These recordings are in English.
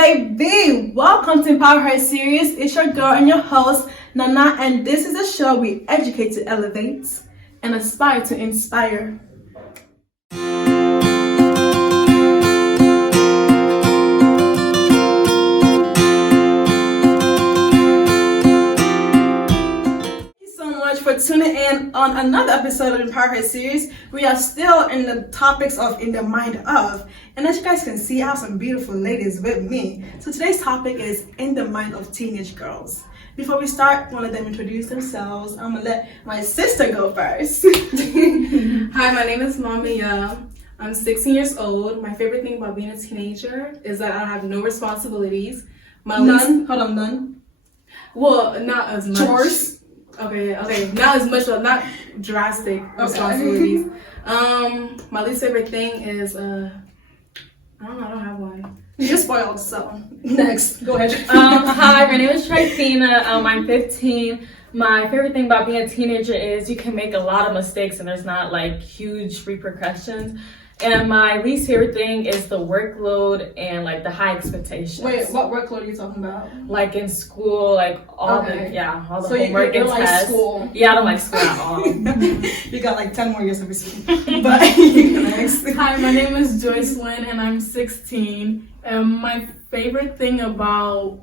baby! Welcome to Empower Her series. It's your girl and your host, Nana, and this is a show we educate to elevate and aspire to inspire. For tuning in on another episode of Empower Her series. We are still in the topics of in the mind of, and as you guys can see, I have some beautiful ladies with me. So today's topic is in the mind of teenage girls. Before we start, I'm gonna let them introduce themselves. I'm gonna let my sister go first. Hi, my name is Mamiya. I'm 16 years old. My favorite thing about being a teenager is that I have no responsibilities. None. Well, not as much. Chores. Okay, not as much, but not drastic responsibilities. My least favorite thing is, I don't have one. You're spoiled, so next, go ahead. Hi, my name is Tricina. I'm 15. My favorite thing about being a teenager is you can make a lot of mistakes and there's not like huge repercussions. And my least favorite thing is the workload and like the high expectations. Wait, what workload are you talking about? Like in school, like all the homework and like tests. School. Yeah, I don't like school at all. You got like 10 more years of school. But next. Hi, my name is Joyce Lynn and I'm 16. My favorite thing about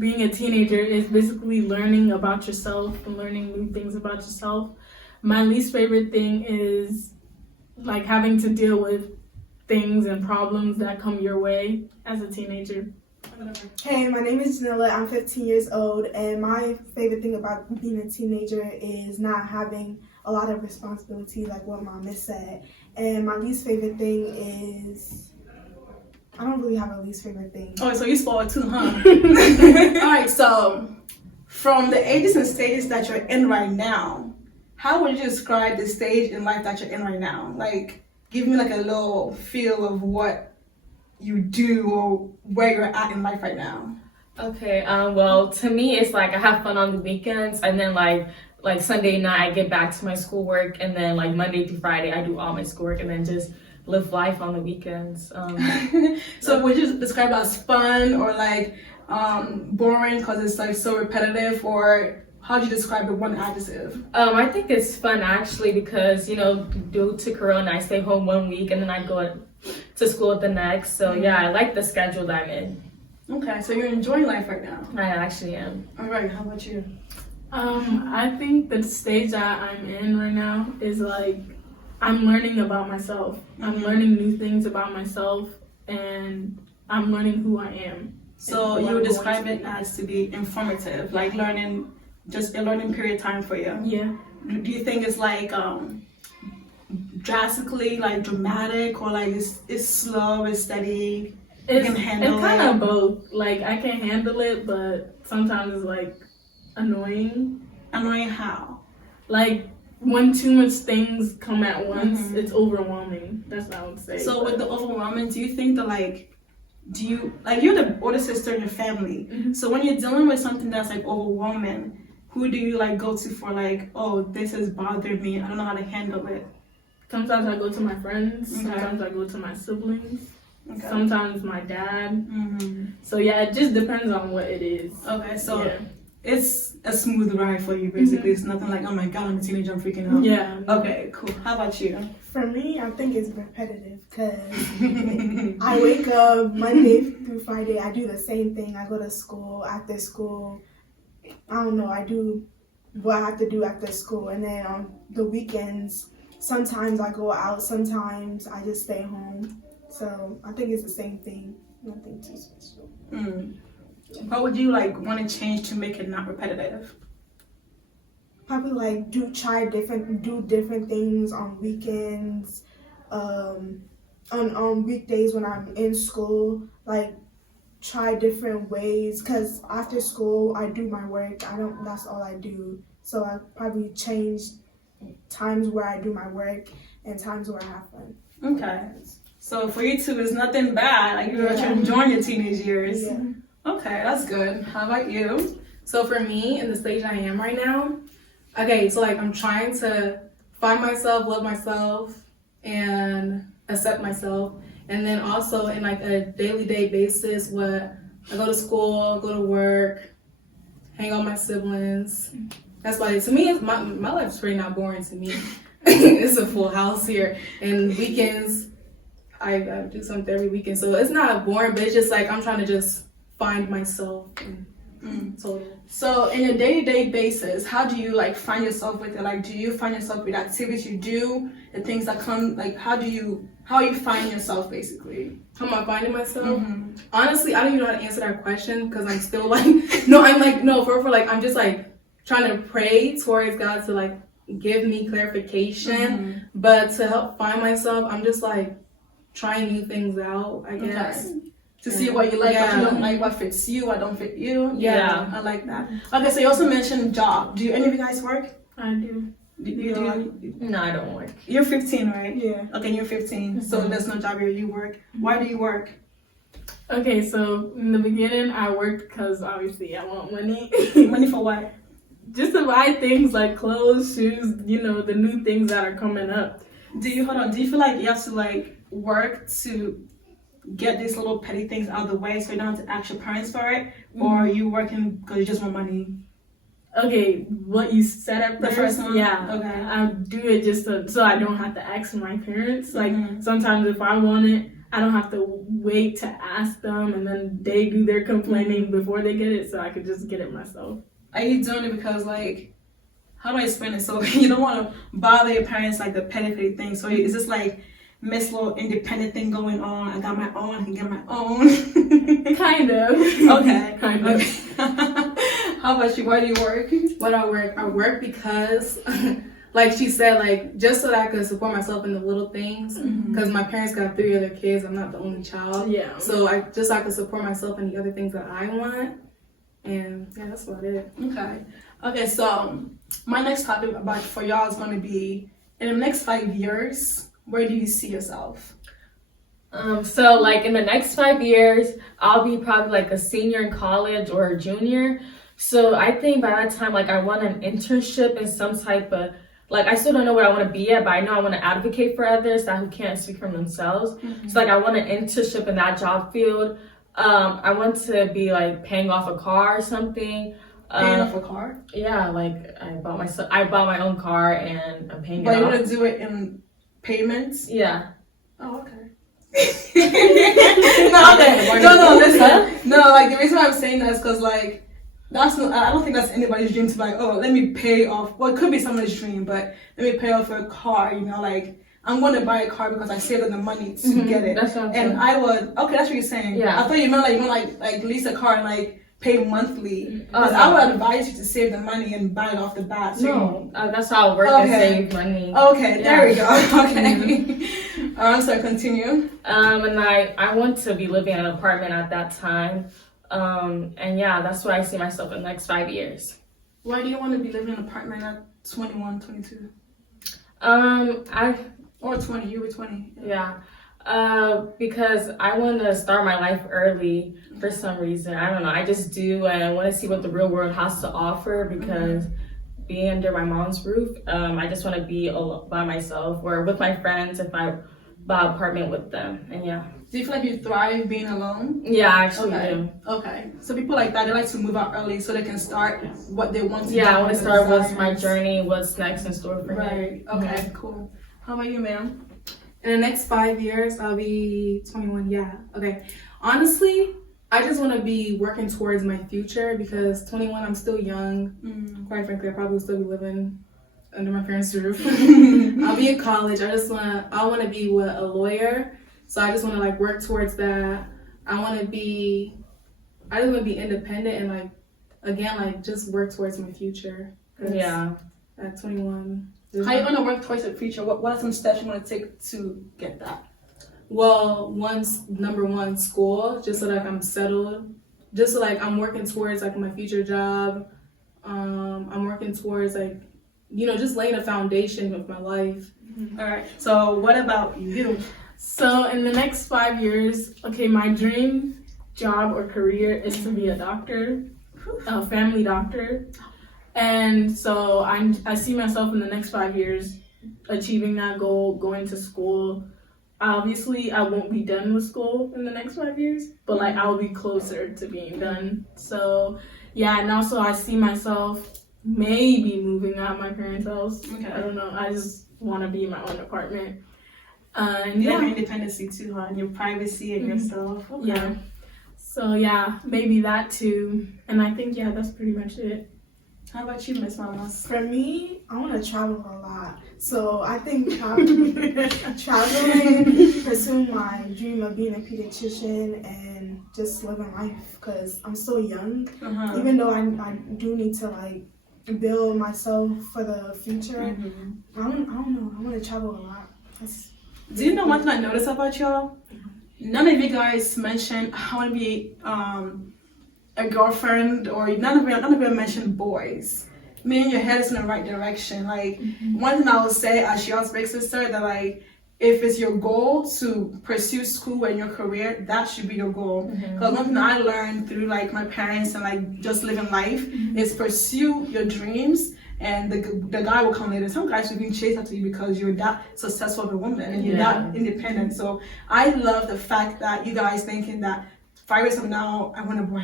being a teenager is basically learning about yourself and learning new things about yourself. My least favorite thing is like having to deal with things and problems that come your way as a teenager. Hey, my name is Janella. I'm 15 years old, and my favorite thing about being a teenager is not having a lot of responsibility, like what Mom has said. And my least favorite thing is, I don't really have a least favorite thing. Oh, so you spoiled too, huh? All right, so from the ages and stages that you're in right now, how would you describe the stage in life that you're in right now? Like, give me like a little feel of what you do or where you're at in life right now. Okay, well, to me, it's like I have fun on the weekends, and then like Sunday night, I get back to my schoolwork, and then like Monday through Friday, I do all my schoolwork, and then just live life on the weekends. So would you describe it as fun or like boring because it's like so repetitive, or how do you describe it, one adjective? I think it's fun actually because, due to Corona, I stay home 1 week and then I go to school the next. So yeah, I like the schedule that I'm in. Okay, so you're enjoying life right now. I actually am. All right, how about you? I think the stage that I'm in right now is like I'm learning about myself. I'm learning new things about myself, and I'm learning who I am. So you would describe it as to be informative, like learning. Just a learning period time for you. Yeah. Do you think it's like drastically like dramatic, or like it's slow, it's steady? You can handle it's kind of both. Like I can handle it, but sometimes it's like annoying. Annoying how? Like when too much things come at once, it's overwhelming. That's what I would say. So with the overwhelming, do you think that you're the older sister in your family? So when you're dealing with something that's like overwhelming, who do you like go to for like, oh, this has bothered me, I don't know how to handle it? Sometimes I go to my friends. Okay. Sometimes I go to my siblings. Okay. Sometimes my dad. So yeah, it just depends on what it is. Okay, so it's a smooth ride for you basically. It's nothing like, oh my god, I'm a teenager, I'm freaking out. Yeah. Okay, cool. How about you? For me, I think it's repetitive because I wake up Monday through Friday. I do the same thing. I go to school. After school, I don't know, I do what I have to do after school. And then on the weekends, sometimes I go out, sometimes I just stay home. So I think it's the same thing. Nothing too special. What would you like want to change to make it not repetitive? Probably like do different things on weekends, on weekdays when I'm in school, like try different ways, because after school I do my work. That's all I do. So I probably change times where I do my work and times where I have fun. Okay. So for you two, it's nothing bad. Like you're enjoying your teenage years. Yeah. Okay, that's good. How about you? So for me, in the stage I am right now, okay, so like I'm trying to find myself, love myself, and accept myself. And then also in like a daily day basis, what I go to school, go to work, hang out with my siblings. That's about it. To me, my life's pretty not boring to me. It's a full house here. And weekends, I do something every weekend. So it's not boring, but it's just like I'm trying to just find myself in total. So in your day-to-day basis, how do you like find yourself with it? Like, do you find yourself with activities you do, the things that come, like, how are you find yourself basically? How am I finding myself? Honestly, I don't even know how to answer that question because I'm still like, for like, I'm just like trying to pray towards God to like give me clarification. But to help find myself, I'm just like trying new things out, I guess. Okay. To see what you like, what you don't like, what fits you, what don't fit you. Yeah. I like that. Okay, so you also mentioned job. Do any of you guys work? I do. You do? No, I don't work. You're 15, right? Yeah. Okay, you're 15. So there's no job where you work. Why do you work? Okay, so in the beginning, I worked because obviously I want money. Money for what? Just to buy things like clothes, shoes, the new things that are coming up. Do you feel like you have to like work to get these little petty things out of the way so you don't have to ask your parents for it? Or are you working because you just want money? Okay, what you said at The first one? Yeah. Okay. I do it just so I don't have to ask my parents. Like sometimes if I want it, I don't have to wait to ask them and then they do their complaining before they get it, so I could just get it myself. Are you doing it because like, how do I explain it? So you don't want to bother your parents like the petty things. So is this like Miss little independent thing going on? I got my own, I can get my own. Kind of. Okay. Kind of. How about you? Why do you work? What I work? I work because, like she said, like just so that I could support myself in the little things. Because my parents got 3 other kids. I'm not the only child. Yeah. So I could support myself in the other things that I want. And yeah, that's about it. Okay, so my next topic for y'all is going to be, in the next 5 years, where do you see yourself? So like in the next 5 years, I'll be probably like a senior in college or a junior. So I think by that time, like I want an internship in some type of, like I still don't know where I want to be at, but I know I want to advocate for others who can't speak for themselves. So like I want an internship in that job field. I want to be like paying off a car or something. Paying off a car? Yeah, like I bought my own car and I'm paying it off. But you want to do it in payments? Yeah. Oh, okay. No, listen. No, like the reason why I'm saying that is because like I don't think that's anybody's dream to like, oh, let me pay off. Well, it could be someone's dream, but let me pay off a car. Like I'm going to buy a car because I saved up the money to get it. That's what I'm and saying. I would. Okay, that's what you're saying. Yeah. I thought you meant like lease a car and like pay monthly. Because no. I would advise you to save the money and buy it off the bat. So That's how I work and save money. Okay, there we Yeah. go. Okay. So continue. And I want to be living in an apartment at that time. And yeah, that's where I see myself in the next 5 years. Why do you want to be living in an apartment at 21, 22? Or 20, you were 20. Yeah. Because I want to start my life early for some reason. I don't know. I just do, and I want to see what the real world has to offer because being under my mom's roof, I just want to be by myself or with my friends if I buy an apartment with them. And yeah. Do you feel like you thrive being alone? Yeah, I actually do. Okay. So people like that, they like to move out early so they can start what they want to do. Yeah, I want to start what's my journey, what's next in store for me. Right. Okay, cool. How about you, ma'am? In the next 5 years, I'll be 21. Yeah. Okay. Honestly, I just want to be working towards my future because 21, I'm still young. Quite frankly, I probably will still be living under my parents' roof. I'll be in college. I want to be a lawyer. So I just want to like work towards that. I just want to be independent and like, again, like just work towards my future. Yeah. At 21. How you gonna work towards the future? What are some steps you want to take to get that? Well, number one, school, just so like I'm settled. Just so like I'm working towards like my future job. I'm working towards like, just laying a foundation of my life. All right. So what about you? So in the next 5 years, okay, my dream job or career is to be a doctor, a family doctor. And so I see myself in the next 5 years achieving that goal, going to school, obviously I won't be done with school in the next 5 years, but like I'll be closer to being done. So yeah, and also I see myself maybe moving out of my parents' house. Okay. I don't know. I just want to be in my own apartment. And you have your independency too, huh? And your privacy and yourself. Okay. Yeah. So yeah, maybe that too. And I think that's pretty much it. How about you, Miss Mamas? For me, I want to travel a lot. So I think traveling, pursuing my dream of being a pediatrician and just living life because I'm still young. Even though I do need to like build myself for the future, I don't know. I want to travel a lot. Do you know one thing I noticed about y'all? None of you guys mentioned I want to be a girlfriend, or none of you mentioned boys. Meaning your head is in the right direction. Like one thing I will say as y'all's big sister, that like if it's your goal to pursue school and your career, that should be your goal. Because one thing I learned through like my parents and like just living life is pursue your dreams. And the guy will come later. Some guys will be chased after you because you're that successful of a woman and you're that independent. So I love the fact that you guys thinking that 5 years from now, I want a boy,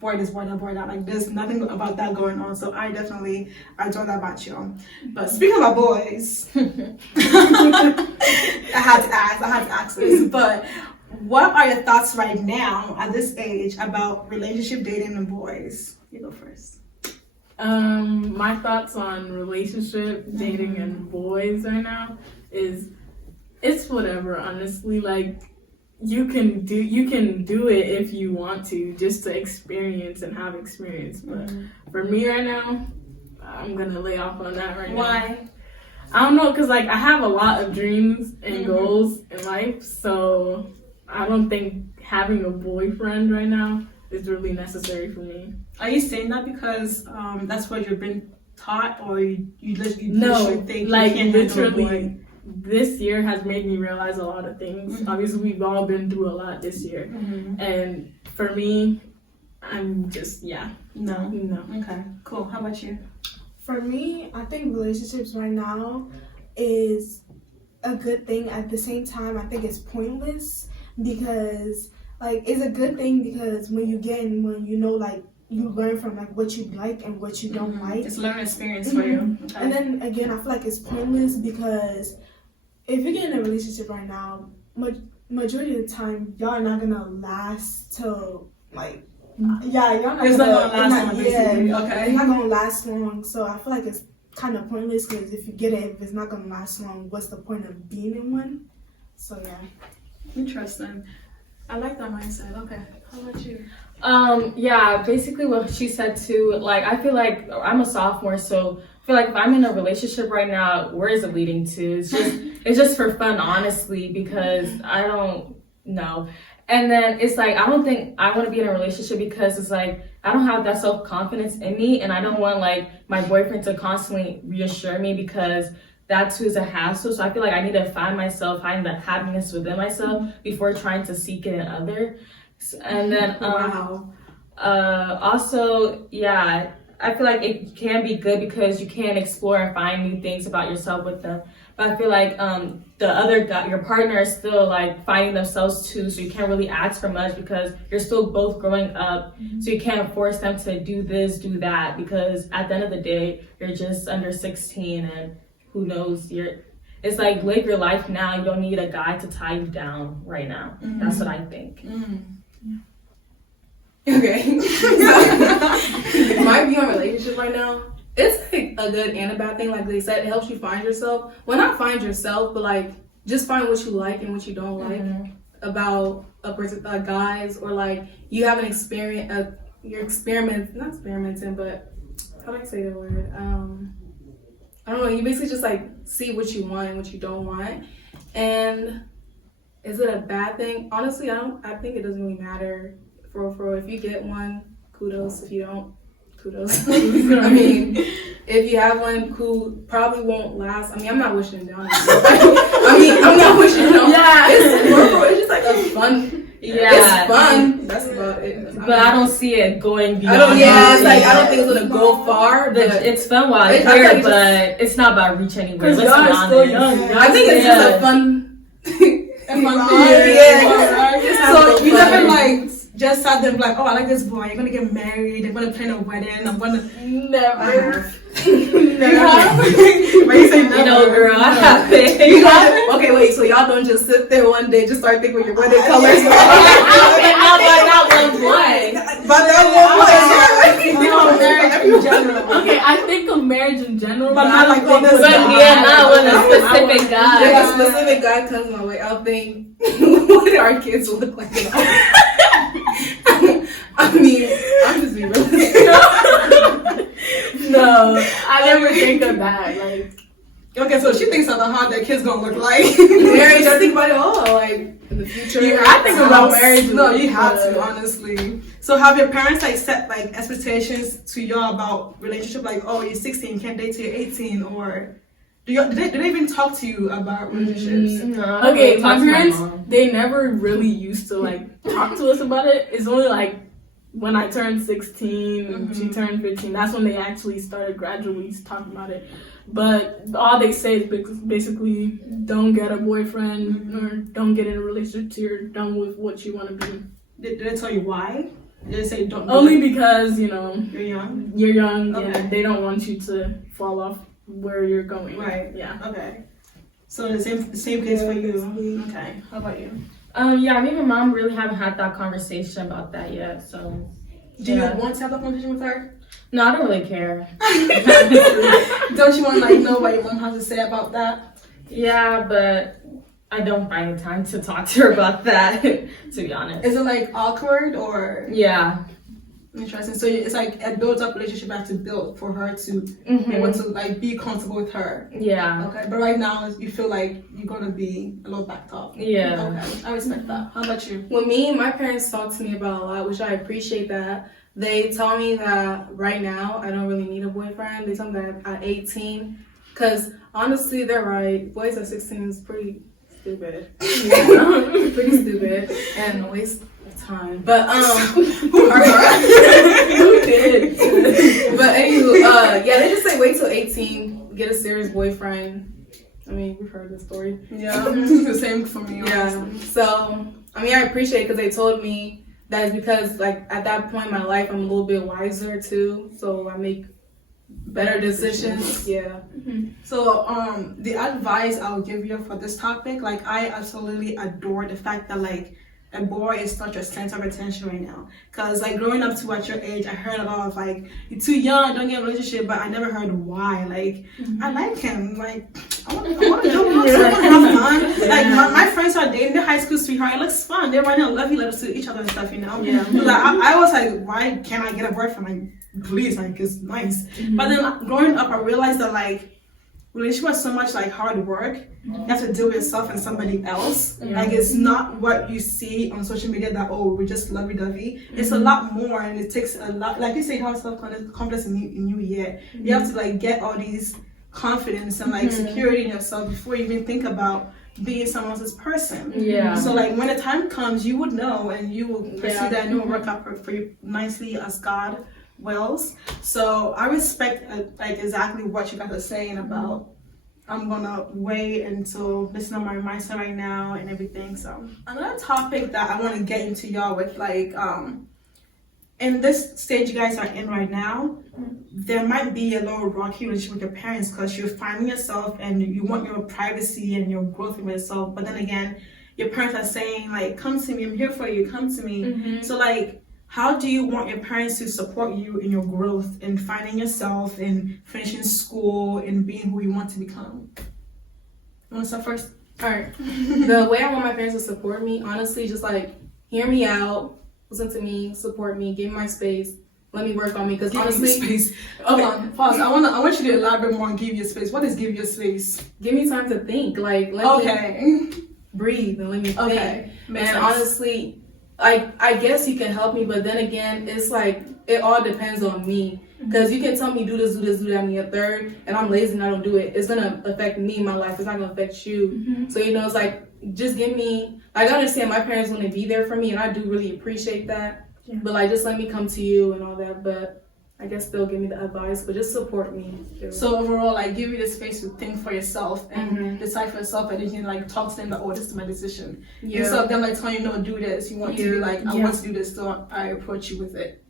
boy this, boy that, boy that. Like there's nothing about that going on. So I definitely enjoy that about you. But speaking about boys, I had to ask this. But what are your thoughts right now at this age about relationship dating and boys? You go first. My thoughts on relationship, dating, and boys right now is it's whatever, honestly. Like you can do it if you want to, just to experience and have experience. But for me right now, I'm gonna lay off on that right now. Why? I don't know, cause like I have a lot of dreams and goals in life, so I don't think having a boyfriend right now is really necessary for me. Are you saying that because that's what you've been taught, or you no, think like you can't handle a boy? literally, this year has made me realize a lot of things. Obviously, we've all been through a lot this year, and for me, I'm just no. Okay, cool. How about you? For me, I think relationships right now is a good thing. At the same time, I think it's pointless because like it's a good thing because when you know like you learn from like what you like and what you don't like. It's learning experience for you. Okay. And then again, I feel like it's pointless because if you get in a relationship right now, majority of the time y'all are not gonna last till like y'all not it's gonna, not gonna last long. Basically. Okay. It's not gonna last long. So I feel like it's kind of pointless because if you get it, if it's not gonna last long, what's the point of being in one? So yeah. Interesting. I like that mindset. Okay. How about you? Basically what she said too, like I feel like I'm a sophomore, so I feel like if I'm in a relationship right now, where is it leading to? It's just for fun, honestly, because I don't know. And then it's like I don't think I want to be in a relationship because it's like I don't have that self-confidence in me, and I don't want like my boyfriend to constantly reassure me because that too is a hassle. So I feel like I need to find the happiness within myself before trying to seek it in others. And then also, yeah, I feel like it can be good because you can explore and find new things about yourself with them. But I feel like the other guy, your partner, is still like finding themselves too, so you can't really ask for much because you're still both growing up. So you can't force them to do this, do that, because at the end of the day, you're just under 16 and who knows, it's like live your life now. You don't need a guy to tie you down right now. That's what I think. Okay. My view on relationship right now, it's like a good and a bad thing. Like they said, it helps you find yourself. Well, not find yourself, but like just find what you like and what you don't like about a person, guys, or like you have an experience. Not experimenting, but how do I say the word? I don't know. You basically just like see what you want and what you don't want. And is it a bad thing? Honestly, I think it doesn't really matter. For if you get one, kudos. If you don't, kudos. I mean, if you have one, cool. Probably won't last. I mean, I'm not wishing it down. I'm not wishing it down. Yeah, it's just like a fun. Yeah, it's fun. That's about it. But I don't see it going beyond. I don't think it's gonna go far. But it's fun while it's here, but it's not about reach anywhere. Let's be honest. I think it's just a fun. fun for wrong. you. Yeah. Just have So some you fun. never like just sat there and be like, oh, I like this boy. You're gonna get married. They're gonna plan a wedding. I'm gonna. Never. You have? Why you say never? You know, girl, I have You it. have? Okay, wait. So y'all don't just sit there one day, just start thinking of your wedding colors. Not by that one boy. But that one No, marriage in general. Okay, I think of marriage in general, But not like I don't this think guy. But yeah, not with a specific guy. If a specific guy comes my way, I'll think, what do our kids look like? I mean, I'm just being realistic. No, I never think of that. Like, Okay, so she thinks of how their kids gonna look like. Marriage, I think about it all, like in the future. I think about house. marriage. No, you have Yeah. to, honestly. So have your parents like set like expectations to y'all about relationship? Like, oh, you're 16, you can't date till you're 18, or do they even talk to you about relationships? No, I don't okay, really my talk to parents, mom. they never really used to like talk to us about it. It's only like when I turned 16, and she turned 15. That's when they actually started gradually talking about it. But all they say is basically don't get a boyfriend or don't get in a relationship till you're done with what you want to be. Did they tell you why? Did they say don't? do Only it? because, you know, You're young. you're young Okay. and they don't want you to fall off where you're going. Right. Yeah. Okay. So the same case for you. Okay. How about you? Yeah, me and my mom really haven't had that conversation about that yet. So, Do yeah. you want to have that conversation with her? No, I don't really care. Don't you want to like know what your mom has to say about that? Yeah, but I don't find time to talk to her about that, to be honest. Is it like awkward or Yeah. interesting? So it's like a built up relationship you have to build for her to be able to like be comfortable with her. Yeah. Okay, but right now you feel like you're gonna be a little backed up. Yeah. Okay, I respect that. How about you? With me, my parents talk to me about a lot, which I appreciate that. They tell me that right now I don't really need a boyfriend. They tell me that at 18, because honestly, they're right. Boys at 16 is pretty stupid. Pretty stupid and a waste of time. But Who did? but anywho, yeah, they just say wait till 18, get a serious boyfriend. I mean, we've heard this story. Yeah, the same for me. Yeah. honestly. So, I mean, I appreciate it because they told me that it's because, like, at that point in my life, I'm a little bit wiser too. So I make better decisions. Yeah. So, the advice I would give you for this topic, like, I absolutely adore the fact that, like, a boy is such a center of attention right now. Because, like, growing up to at your age, I heard a lot of, like, you're too young, don't get a relationship, but I never heard why. Like, I like him. Like, I want to do it. I want to have fun. Like, my friends are dating their high school sweetheart. It looks fun. They're writing love letters to each other and stuff, you know? Yeah. Like, I was like, why can't I get a boyfriend? Like, please, like, it's nice. But then growing up, I realized that, like, relationship was so much like hard work. You have to deal with yourself and somebody else. Like, it's not what you see on social media that, oh, we're just lovey-dovey. It's a lot more, and it takes a lot. Like you say, how self-confidence in you yet. You have to like get all these confidence and like security in yourself before you even think about being someone else's person. Yeah. So like when the time comes, you would know, and you will pursue Yeah. that, and it will work out for you nicely as God wills. So I respect like exactly what you guys are saying about I'm gonna wait until listen to my mindset right now and everything. So another topic that I want to get into y'all with, like in this stage you guys are in right now, there might be a little rocky relationship with your parents because you're finding yourself and you want your privacy and your growth with yourself. But then again, your parents are saying like, come to me, I'm here for you, come to me. So like, how do you want your parents to support you in your growth in finding yourself and finishing school and being who you want to become? You want to start first? All right. The way I want my parents to support me, honestly, just like hear me out, listen to me, support me, give me my space, let me work on me. Because honestly, space. Hold on, pause. I want you to elaborate more on give you space. What is give you space? give me time to think. Like let me Okay. breathe and let me think. Okay. Makes And sense. honestly, like I guess you can help me, but then again, it's like it all depends on me. Because you can tell me do this, that, and the third, and I'm lazy and I don't do it. It's gonna affect me in my life. It's not gonna affect you. So you know, it's like just give me. Like, I understand my parents want to be there for me, and I do really appreciate that. But like, just let me come to you and all that. But I guess they'll give me the advice, but just support me. So overall, like, give you the space to think for yourself and decide for yourself, and then you can like talk to them like, oh, this is my decision. Yeah. Instead of them like telling you, no, do this. You want to be like, I want to do this, so I approach you with it.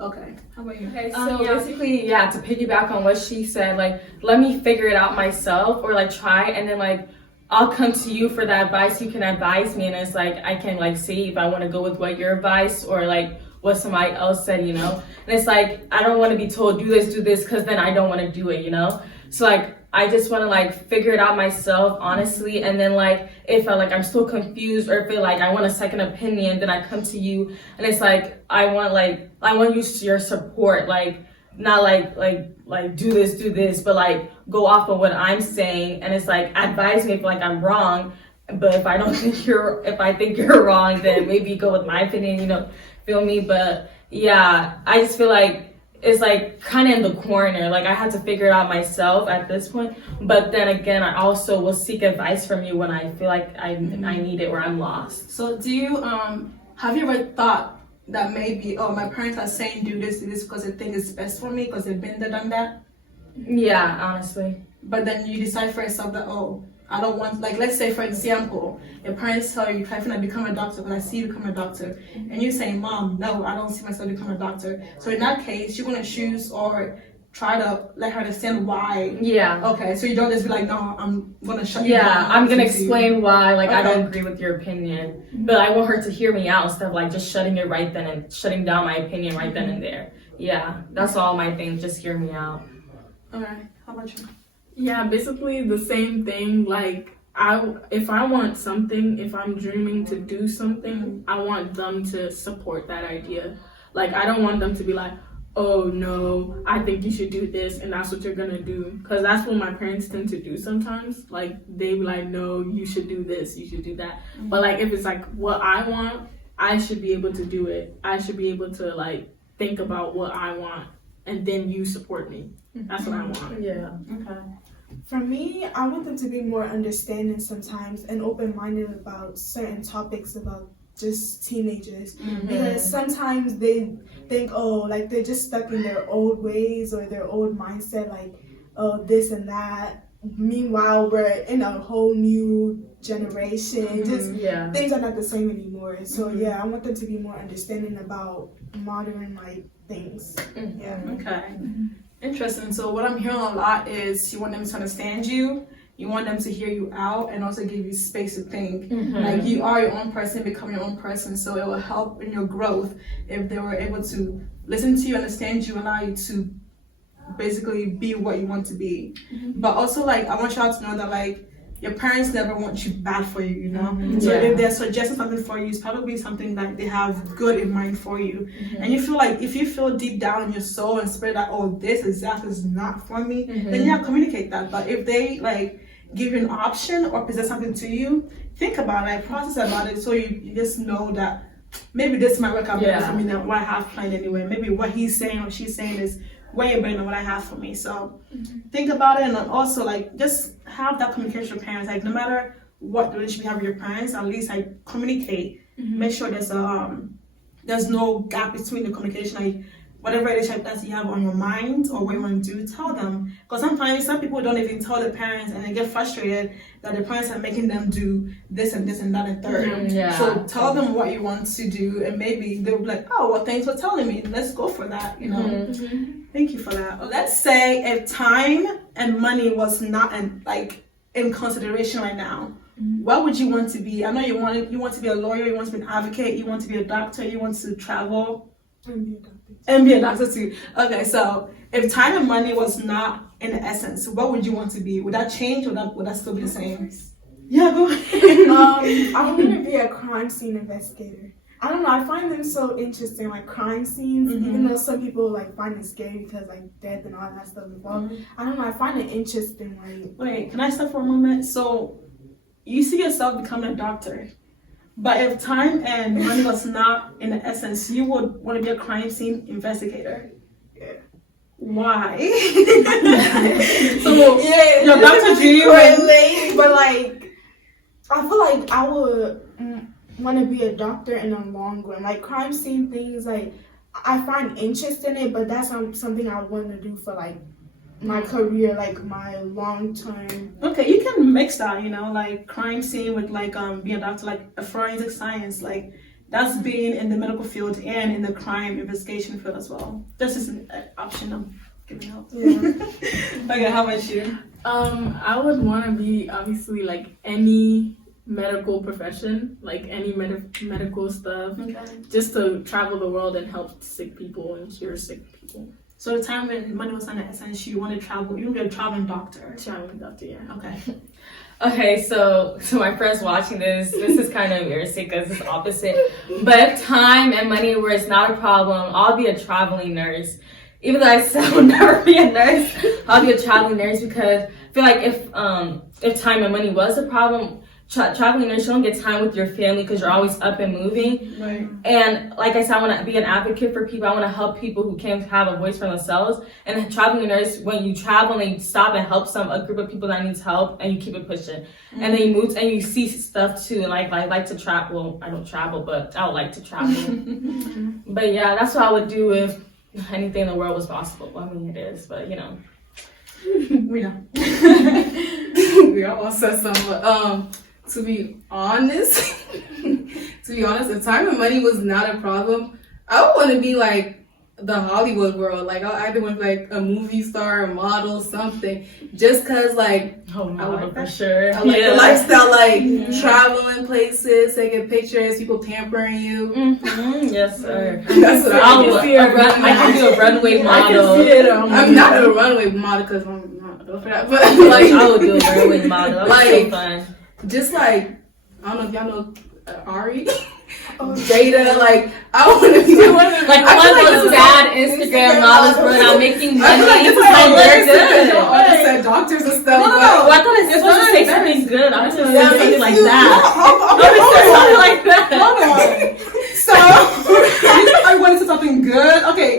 Okay. How about you? Okay, so basically, to piggyback on what she said, like, let me figure it out myself, or like try, and then like I'll come to you for that advice. You can advise me, and it's like I can like see if I want to go with what your advice or like what somebody else said, you know. And it's like I don't want to be told do this, because then I don't want to do it, you know. So like I just want to like figure it out myself, honestly. And then like if I like I'm still confused, or if like I want a second opinion, then I come to you, and it's like I want your support, like not like do this, but like go off of what I'm saying. And it's like advise me if like I'm wrong, but if I think you're wrong, then maybe go with my opinion, you know, feel me? But yeah, I just feel like it's like kind of in the corner. Like I had to figure it out myself at this point. But then again, I also will seek advice from you when I feel like I need it or I'm lost. So do you have you ever thought that maybe, oh, my parents are saying do this because they think it's best for me because they've been there, done that? Yeah, honestly. But then you decide for yourself that, oh, I don't want, like, let's say, for example, your parents tell you, "Try to become a doctor," because I see you become a doctor. And you say, "Mom, no, I don't see myself become a doctor." So in that case, you're going to choose or try to let her understand why. Yeah. Okay, so you don't just be like, "No, I'm going to shut you down." Yeah, I'm going to explain why, like, okay. I don't agree with your opinion. But I want her to hear me out instead of, like, just shutting it right then and shutting down my opinion right then and there. Yeah, that's all my thing. Just hear me out. All right. How about you? Yeah, basically the same thing. Like, if I want something, if I'm dreaming to do something, I want them to support that idea. Like, I don't want them to be like, "Oh no, I think you should do this," and that's what you're gonna do. Because that's what my parents tend to do sometimes. Like, they be like, "No, you should do this, you should do that." But like, if it's like what I want, I should be able to do it. I should be able to like think about what I want, and then you support me. That's what I want. Yeah. Okay. For me, I want them to be more understanding sometimes and open-minded about certain topics about just teenagers. Because sometimes they think, oh, like they're just stuck in their old ways or their old mindset, like, oh, this and that. Meanwhile, we're in a whole new generation. Just things are not the same anymore. So yeah, I want them to be more understanding about modern like things. Yeah. Okay. Interesting. So what I'm hearing a lot is you want them to understand you, you want them to hear you out, and also give you space to think. Like, you are your own person, become your own person, so it will help in your growth if they were able to listen to you, understand you, allow you to basically be what you want to be. But also, like, I want y'all to know that, like, your parents never want you bad for you, you know? So if they're suggesting something for you, it's probably something that they have good in mind for you. And you feel like, if you feel deep down in your soul and spirit that, oh, this exactly is not for me, then you communicate that. But if they, like, give you an option or present something to you, think about it, like, process about it, so you just know that maybe this might work out better for me than what I have planned anyway. Maybe what he's saying or she's saying is way better than what I have for me. So think about it, and also like just have that communication with parents. Like, no matter what relationship you have with your parents, at least like communicate. Make sure there's no gap between the communication. Like, whatever relationship that you have on your mind or what you want to do, tell them. Because sometimes some people don't even tell their parents, and they get frustrated that their parents are making them do this and this and that and third. So tell them what you want to do, and maybe they'll be like, "Oh, well, thanks for telling me. Let's go for that." You know. Thank you for that. Well, let's say if time and money was not in consideration right now, what would you want to be? I know you want to be a lawyer, you want to be an advocate, you want to be a doctor, you want to travel. And be a doctor too. Okay, so if time and money was not in the essence, what would you want to be? Would that change, or would that still be the same? Yeah, go ahead. I want to be a crime scene investigator. I don't know, I find them so interesting, like crime scenes, even though some people like find it scary because like death and all that stuff involved. I don't know, I find it interesting. Like, wait, can I stop for a moment? So you see yourself becoming a doctor, but if time and money was not in the essence, you would want to be a crime scene investigator. Yeah. Why? So your doctor dream, but like I feel like I would want to be a doctor in the long run. Like crime scene things, like I find interest in it, but that's not something I want to do for like my career, like my long term. Okay, you can mix that, you know, like crime scene with like being a doctor, like a forensic science, like that's being in the medical field and in the crime investigation field as well. This is an option I'm giving out. Yeah. Okay, how about you? I would want to be obviously like any medical profession, like any medical stuff, Okay. just to travel the world and help sick people and cure sick people. So the time when money was not an essence, you want to travel, you want to be a traveling doctor. Traveling doctor, yeah. Okay. Okay, so my friends watching this is kind of embarrassing because it's opposite. But if time and money were it's not a problem, I'll be a traveling nurse. Even though I said I will never be a nurse, I'll be a traveling nurse because I feel like if time and money was a problem, traveling nurse, you don't get time with your family because you're always up and moving. Right. And like I said, I want to be an advocate for people. I want to help people who can't have a voice for themselves. And traveling nurse, when you travel and you stop and help a group of people that needs help, and you keep it pushing, and then you move and you see stuff too. And like I like to travel. Well, I don't travel, but I would like to travel. But yeah, that's what I would do if anything in the world was possible. Well, I mean, it is, but you know. We know. We all said some. To be honest, if time and money was not a problem, I would want to be like the Hollywood world. Like I either want to be like a movie star, a model, something. Just cause like Oh no, I like for that. sure. I like the lifestyle, like traveling places, taking pictures, people pampering you. Mm-hmm. Yes, sir. That's what I would. I can do a runway model. I'm not a runway model because I'm not built for that, but like I would do a runway model. That was so Like- fun. just like I don't know if y'all know Ari, Jada. Like I want to be Like I one feel like of this those is bad all- Instagram models, bro, now making money. I feel like this is Like, all they're good. good. All just said doctors and stuff. Well, I thought it's supposed to say something good. I was just saying something like that. Something like that. So, I went to something good. Okay.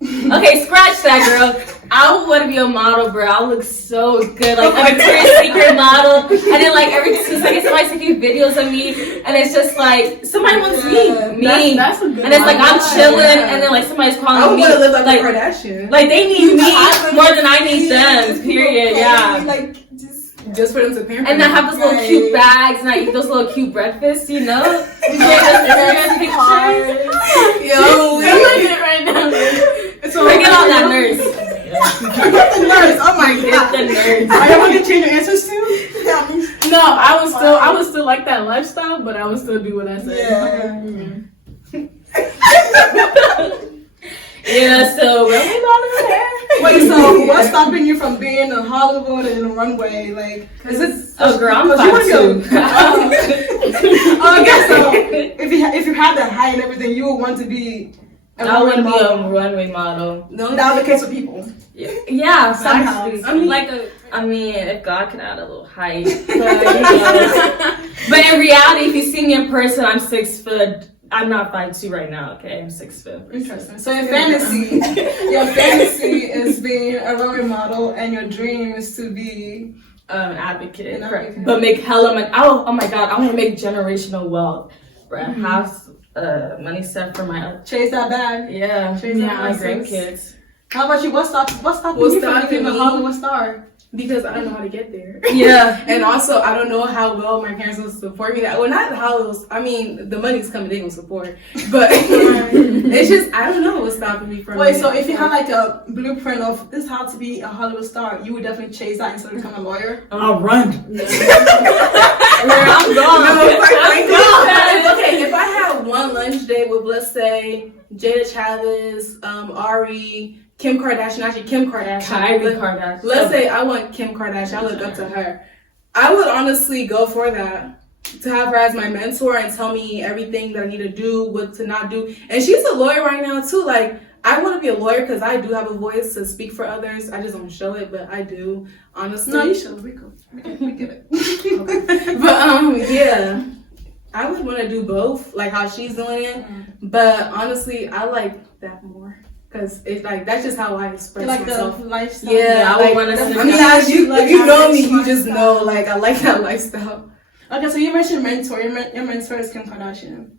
Okay, scratch that, girl. I would want to be a model, bro. I look so good, like a Victoria's Secret model. And then, like, every 2 seconds, somebody's taking videos of me, and it's just like somebody wants me. That's a good And it's like I'm God, chilling, yeah. and then like somebody's I calling would me. want to live like Like, a Kardashian, like they need me more than I need them. Period. Yeah. Like just for them to pamper. And I me. have those little cute bags, and I eat those little cute breakfasts, you know? You get those Instagram pictures. Yo, I'm looking at it right now. Forget all that nurse. Forget the nerds. Oh my Forget god. the nerds. Are you going to change your answers to? No, I would still like that lifestyle, but I would still do what I said. Yeah, so runway model there. Wait, so what's stopping you from being in Hollywood and in a runway? Like, is it? Oh, girl, I'm Because you 5'2". Oh, okay, so if you had that height and everything, you would want to be a I want to be model. a runway model. No, That was the case with people. Yeah, Somehow. actually. I mean- I mean, if God can add a little height. But, you know. But in reality, if you see me in person, I'm 6 foot. I'm not 5'2" right now, okay? I'm 6 foot. Interesting. So your fantasy is being a runway model, and your dream is to be Advocate. An advocate. But make hella money. Oh my God, I want to make generational wealth. Bruh, have money set for my chase that bag. yeah, Chase my that license. grandkids. How about you? What's stopping What's you from stopping being a me? Hollywood star? because I don't know how to get there. Yeah. And also, I don't know how well my parents will support me. Well, not how they'll, I mean, the money's coming, they will support. But it's just, I don't know what's stopping me from Wait, it. so if you had like a blueprint of this is how to be a Hollywood star, you would definitely chase that instead of become a lawyer? I'll run. I'm gone. I'm gone. Okay, if I had one lunch date with, let's say, Jada Chavez, Ari, Kim Kardashian, actually Kim Kardashian. Kylie Kardashian. Let's say I want Kim Kardashian. I look up to her. I would honestly go for that. To have her as my mentor and tell me everything that I need to do, what to not do. And she's a lawyer right now too. Like, I want to be a lawyer because I do have a voice to speak for others. I just don't show it, but I do, honestly. No, you should. We get it. But yeah, I would want to do both, like how she's doing it. But honestly, I like that more because it's like that's just how I express You like myself. the lifestyle. Yeah, I would like, wanna I see mean, that. if you know me, you just know like I like that lifestyle. Okay, so you mentioned mentor. Your mentor is Kim Kardashian.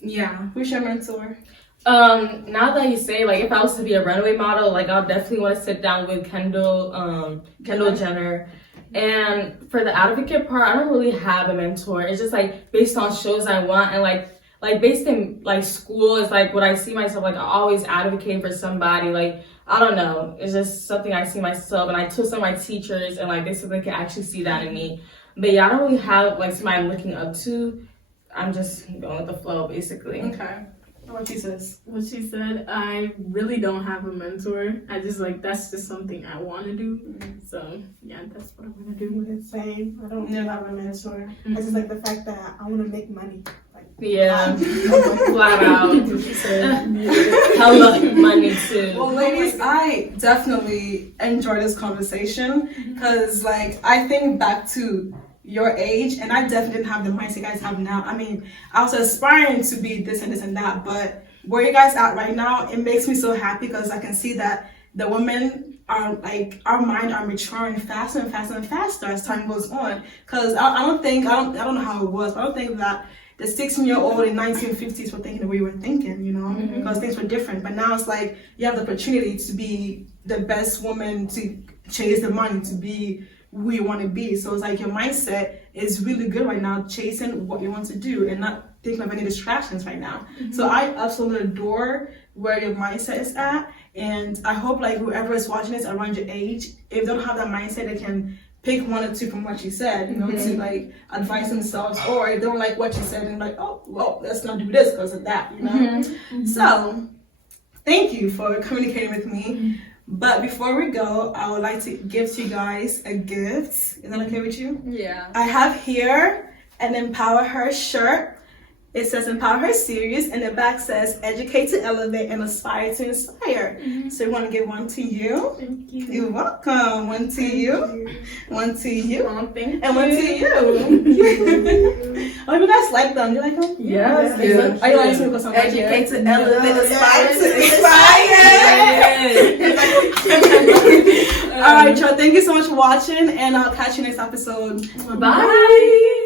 Yeah. Who's your mentor? Now that you say, like, if I was to be a runway model, like, I'll definitely want to sit down with Kendall Jenner. And for the advocate part, I don't really have a mentor. It's just like based on shows I want, and like based in like school is like what I see myself, like I always advocate for somebody. Like, I don't know, it's just something I see myself, and I told some of my teachers, and like they said they could actually see that in me. But yeah, I don't really have like somebody I'm looking up to. I'm just going with the flow, basically. Okay. What she says. What she said, I really don't have a mentor. I just like, that's just something I want to do. So yeah, that's what I'm gonna do. Same. I don't Never have a mentor. I just like the fact that I want to make money. Like, Yeah, flat out. Hella money too. Well, ladies, I definitely enjoy this conversation because, like, I think back to your age, and I definitely didn't have the mindset you guys have now. I mean, I was aspiring to be this and this and that, but where you guys at right now, it makes me so happy because I can see that the women are like, our mind are maturing faster and faster and faster as time goes on. Because I don't know how it was, but I don't think that the 16-year-old in 1950s were thinking the way we were thinking, you know, because things were different. But now it's like you have the opportunity to be the best woman, to chase the money, to be who you want to be. So it's like your mindset is really good right now, chasing what you want to do and not thinking of any distractions right now. So I absolutely adore where your mindset is at, and I hope like whoever is watching this around your age, if they don't have that mindset, they can pick one or two from what you said, you know, to like advise themselves, or if they don't like what you said and like, oh well, let's not do this because of that, you know. So thank you for communicating with me. But before we go, I would like to give you guys a gift. Is that okay with you? Yeah. I have here an Empower Her shirt. It says Empower Her Series, and the back says Educate to Elevate and Aspire to Inspire. So we want to give one to you. Thank you. You're welcome. One to you. One to you. Thank And one to you. Oh, you guys like them? You like them? Yes. Yeah. Are you like to because I'm Educate to elevate, aspire to All right, y'all. Thank you so much for watching, and I'll catch you next episode. Bye.